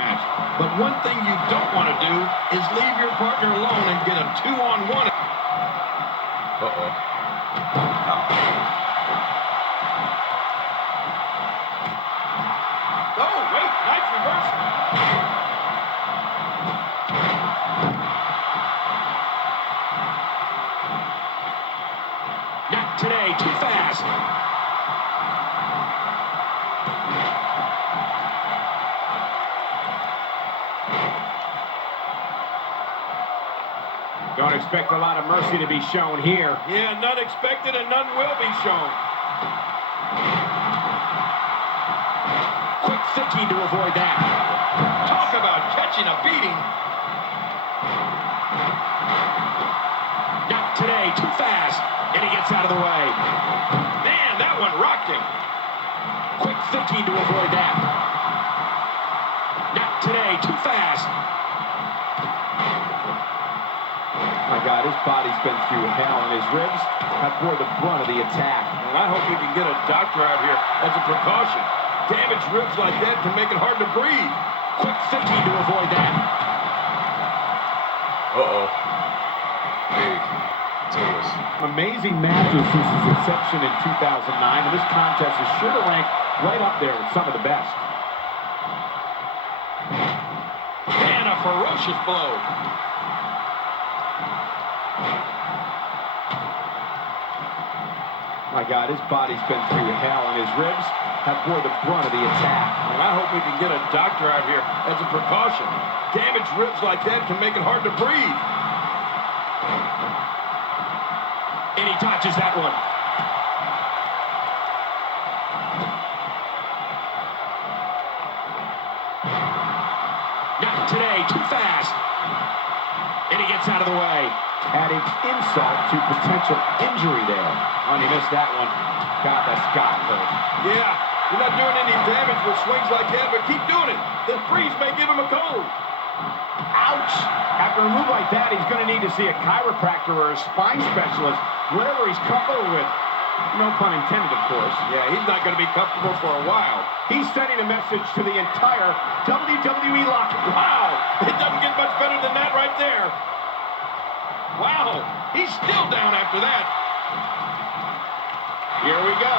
match. But one thing you don't want to do is leave your partner alone and get a 2-on-1. Uh-oh. Oh, wait, nice reversal. Not today, too fast. Don't expect a lot of mercy to be shown here. Yeah, none expected and none will be shown. Quick thinking to avoid that. Talk about catching a beating. Not today, too fast. And he gets out of the way. Man, that one rocked him. Quick thinking to avoid that. Not today, too fast. My God, his body's been through hell, and his ribs have bore the brunt of the attack. And I hope we can get a doctor out here as a precaution. Damaged ribs like that can make it hard to breathe. Quick thinking to avoid that. Uh-oh. Big Taurus. Amazing matches since its inception in 2009, and this contest is sure to rank right up there with some of the best. And a ferocious blow. My God, his body's been through hell, and his ribs have bore the brunt of the attack. And I hope we can get a doctor out here as a precaution. Damaged ribs like that can make it hard to breathe. And he dodges that one. Not today, too fast. And he gets out of the way. Adding insult to potential injury there. Oh, and he missed that one. God, that's got hurt. Yeah, you're not doing any damage with swings like that, but keep doing it. The freeze may give him a cold. Ouch! After a move like that, he's going to need to see a chiropractor or a spine specialist, whatever he's comfortable with. No pun intended, of course. Yeah, he's not going to be comfortable for a while. He's sending a message to the entire WWE locker room. Wow, it doesn't get much better than that right there. Wow, he's still down after that. Here we go.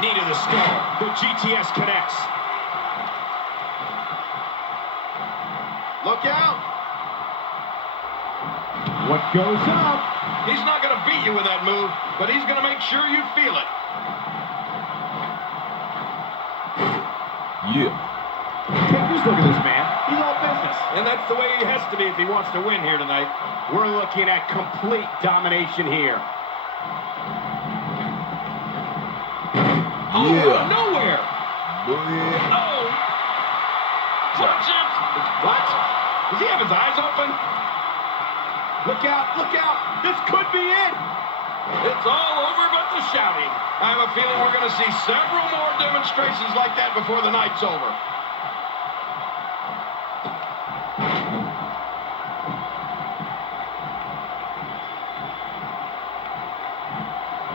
Knee to the skull. The GTS connects. Look out. What goes up? He's not going to beat you with that move, but he's going to make sure you feel it. Yeah. Take just look at this man. He's all business. And that's the way he has to be if he wants to win here tonight. We're looking at complete domination here. Oh, Yeah. out of nowhere. Yeah. Oh. Watch it. What? Does he have his eyes open? Look out, look out. This could be it. It's all over but the shouting. I have a feeling we're going to see several more demonstrations like that before the night's over.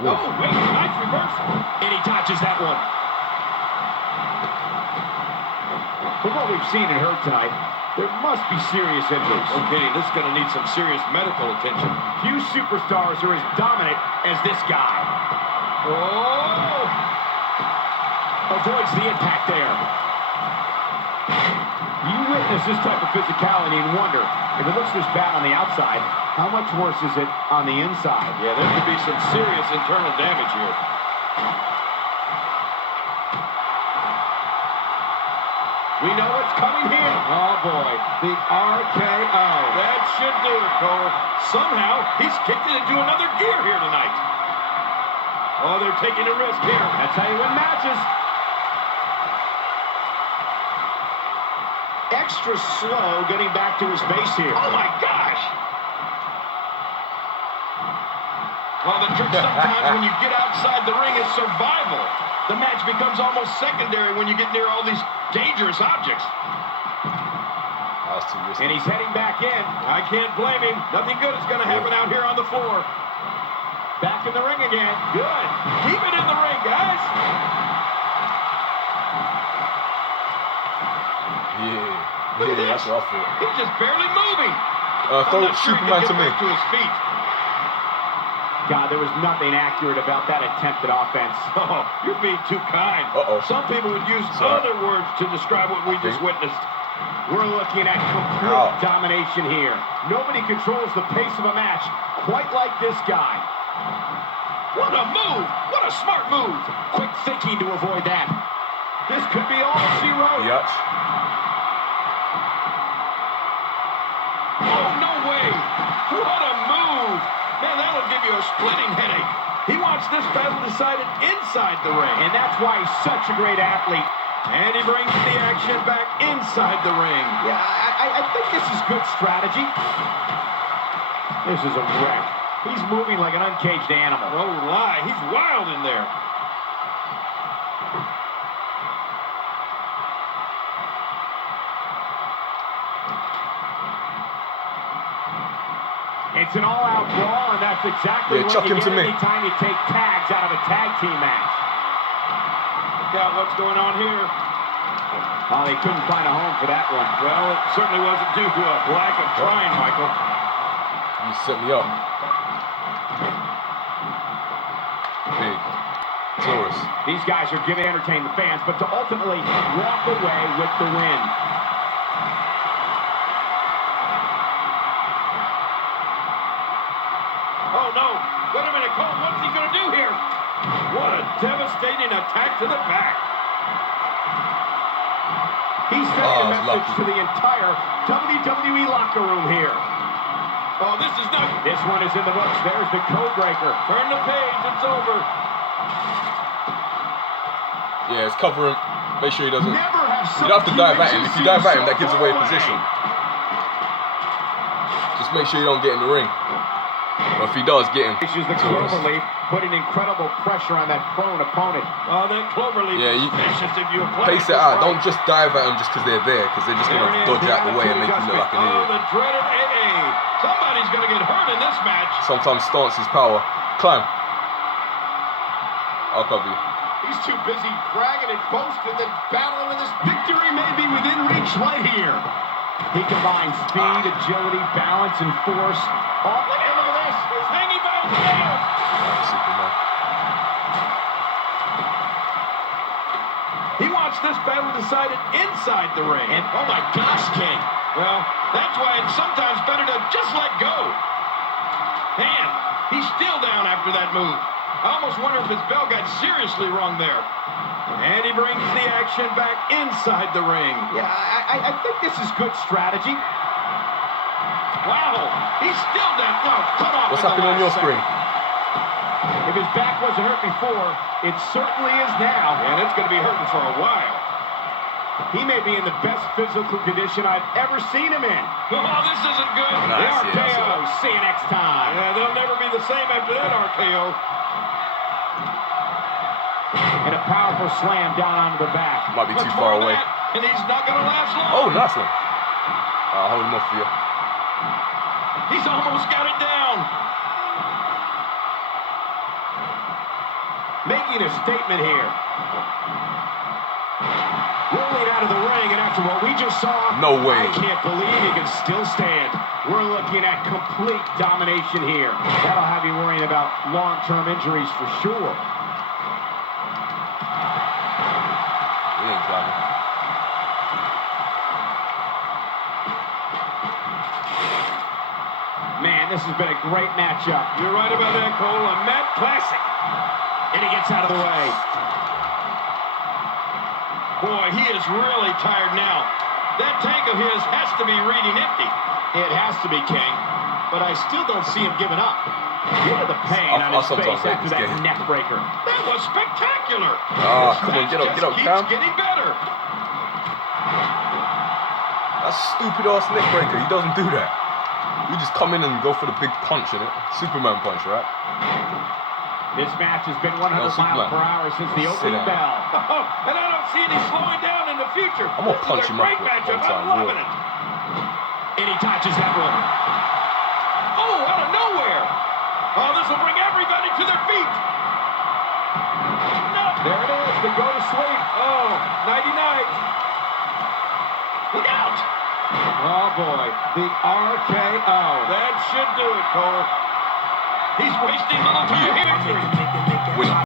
Oh, wait, nice reversal. And he dodges that one. From what we've seen and heard tonight, there must be serious injuries. Okay, this is going to need some serious medical attention. Few superstars are as dominant as this guy. Oh! Avoids the impact there. You witness this type of physicality and wonder, if it looks this bad on the outside, how much worse is it on the inside? Yeah, there could be some serious internal damage here. We know what's coming here. Oh, boy. The RKO. That should do it, Cole. Somehow, he's kicked it into another gear here tonight. Oh, they're taking a risk here. That's how you win matches. Extra slow getting back to his base here. Oh, my gosh. Well, the trick sometimes when you get outside the ring is survival. The match becomes almost secondary when you get near all these dangerous objects. And he's heading back in. I can't blame him. Nothing good is going to happen out here on the floor. Back in the ring again. Good. Keep it in the ring, guys. Look at Yeah, this. that's what I thought. He's just barely moving. Throw I'm not sure he Superman can to get me. back to his feet. God, there was nothing accurate about that attempted offense. Oh, you're being too kind. Uh-oh. Some people would use Sorry. other words to describe what we just witnessed. We're looking at complete domination here. Nobody controls the pace of a match quite like this guy. What a move! What a smart move! Quick thinking to avoid that. This could be all she wrote. Yes. Oh, no way! What a move! Man, that'll give you a splitting headache. He wants this battle decided inside the ring. And that's why he's such a great athlete. And he brings the action back inside the ring. Yeah, I think this is good strategy. This is a wreck. He's moving like an uncaged animal. Oh, lie. He's wild in there. It's an all-out brawl, and that's exactly what chuck you him get to me. anytime you take tags out of a tag team match. Look out what's going on here. Oh, they couldn't find a home for that one. Well, it certainly wasn't due to a lack of trying, Michael. You set me up. Big Taurus. These guys are giving to entertain the fans, but to ultimately walk away with the win. Oh, no. Wait a minute, Cole. What's he going to do here? What a devastating attack to the back. He's sending a message lucky. to the entire WWE locker room here. Oh, this is not... This one is in the books. There's the code breaker. Turn the page. It's over. Yeah, it's covering. Make sure he doesn't. Never have You don't have to dive at him. If you dive at him, that gives away away position. Just make sure you don't get in the ring. But if he does, get him. This is the Taurus. cloverleaf, putting incredible pressure on that prone opponent. Oh, that cloverleaf Yeah, is you vicious if you apply pace it it out. right. Don't just dive at him just because they're there, because they're just going to dodge out the way and make you look like an Oh, idiot. the dreaded AA. Somebody's going to get hurt in this match. Sometimes stance is power. Climb. I'll cover you. He's too busy bragging and boasting that battling with this victory may be within reach right here. He combines speed, agility, balance, and force. Oh, look at this. He's hanging by his tail. Superman. He wants this battle decided inside the ring. And oh my gosh, King. Well, that's why it's sometimes better to just let go. Man, he's still down after that move. I almost wonder if his bell got seriously wrong there. And he brings the action back inside the ring. Yeah, I think this is good strategy. Wow, he's still down. No, cut off. What's at the happening on your last screen? second. If his back wasn't hurt before, it certainly is now. And it's going to be hurting for a while. He may be in the best physical condition I've ever seen him in. Oh, this isn't good. Nice, The yeah, I saw RKO. See you next time. Yeah, they'll never be the same after that RKO. And a powerful slam down onto the back. Might be too Much far more away. of that, and he's not going to last long. Oh, nice one. I'll hold him off for you. He's almost got it down. Making a statement here. Rolling out of the ring, and after what we just saw, No way. I can't believe he can still stand. We're looking at complete domination here. That'll have you worrying about long-term injuries for sure. He ain't climbing. Man, this has been a great matchup. You're right about that, Cole. A Matt classic. And he gets out of the way. Boy, he is really tired now. That tank of his has to be reading empty. It has to be, King. But I still don't see him giving up. Look at the pain on his sometimes face like after this that game. neck breaker. That was spectacular. Ah, This come on, match get up, just keeps Cam. getting better. That's stupid ass neck breaker. He doesn't do that. You just come in and go for the big punch in it. Superman punch, right? This match has been 100 No, miles Superman. per hour since the Sit opening down. bell. Oh, and I don't see any slowing down in the future. I'm gonna This punch is a him up great one matchup. time, I'm loving really. it. And he touches that one. Oh, out of nowhere. Oh, this will bring everybody to their feet. No. There it is, the go to sleep. Oh, nighty-night. Look out. Oh, boy. The RKO. That should do it, Cole. He's wasting momentum. Winner.